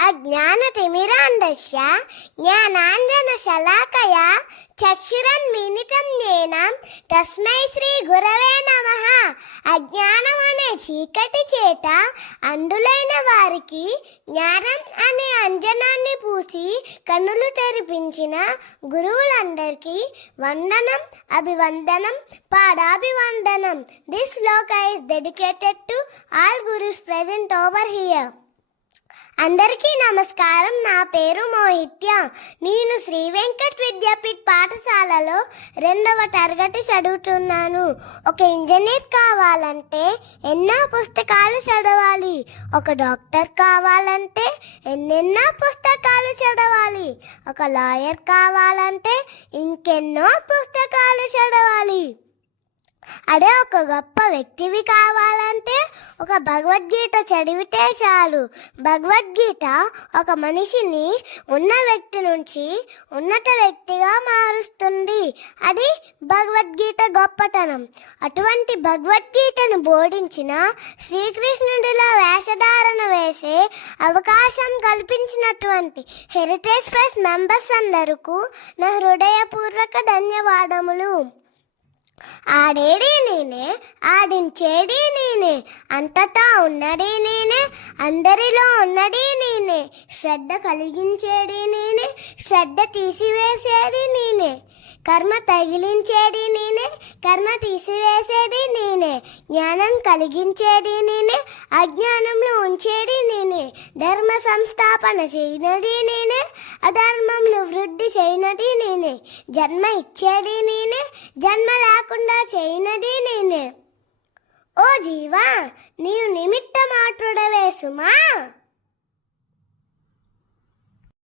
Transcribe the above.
అజ్ఞానతిమిరాంధస్య జ్ఞానాంజన శలాకయ చక్షురన్మీలితం నేన తస్మై శ్రీ గురవే నమ అజ్ఞానం అనే చీకటి చేత అందులైన వారికి జ్ఞానం అనే అంజనాన్ని పూసి కన్నులు తెరిపించిన గురువులందరికీ వందనం అభివందనం పాడాభివందనం this shloka is dedicated to all gurus present over here అందరికీ నమస్కారం. నా పేరు మోహిత్య. నేను శ్రీ వెంకట్ విద్యాపీఠ్ పాఠశాలలో రెండవ తరగతి చదువుతున్నాను. ఒక ఇంజనీర్ కావాలంటే ఎన్నో పుస్తకాలు చదవాలి. ఒక డాక్టర్ కావాలంటే ఎన్నెన్నో పుస్తకాలు చదవాలి. ఒక లాయర్ కావాలంటే ఇంకెన్నో పుస్తకాలు చదవాలి. అదే ఒక గొప్ప వ్యక్తివి కావాలంటే ఒక భగవద్గీత చదివితే చాలు. భగవద్గీత ఒక మనిషిని ఉన్న వ్యక్తి నుంచి ఉన్నత వ్యక్తిగా మారుస్తుంది. అది భగవద్గీత గొప్పతనం. అటువంటి భగవద్గీతను బోధించిన శ్రీకృష్ణుడిలా వేషధారణ వేసే అవకాశం కల్పించినటువంటి హెరిటేజ్ ఫెస్ట్ మెంబర్స్ అందరకు నా హృదయపూర్వక ధన్యవాదములు. ఆడేది నేనే ఆడించేది నేనే అంతటా ఉన్నది నేనే అందరిలో ఉన్నది నేనే శ్రద్ధ కలిగించేది నేనే శ్రద్ధ తీసివేసేది నేనే కర్మ తగిలించేది నేనే కర్మ తీసివేసేది నేనే జ్ఞానం కలిగించేది నేనే అజ్ఞానంలో ఉంచేది నేనే ధర్మ సంస్థాపన చేయనది నేనే. అధర్మంలో వృద్ధి చేయనది నేనే. జన్మ ఇచ్చేది నేనే. జన్మ లేకుండా చేయనది నేనే. ఓ జీవా నీవు నిమిత్త మాట్లాడవే సుమా.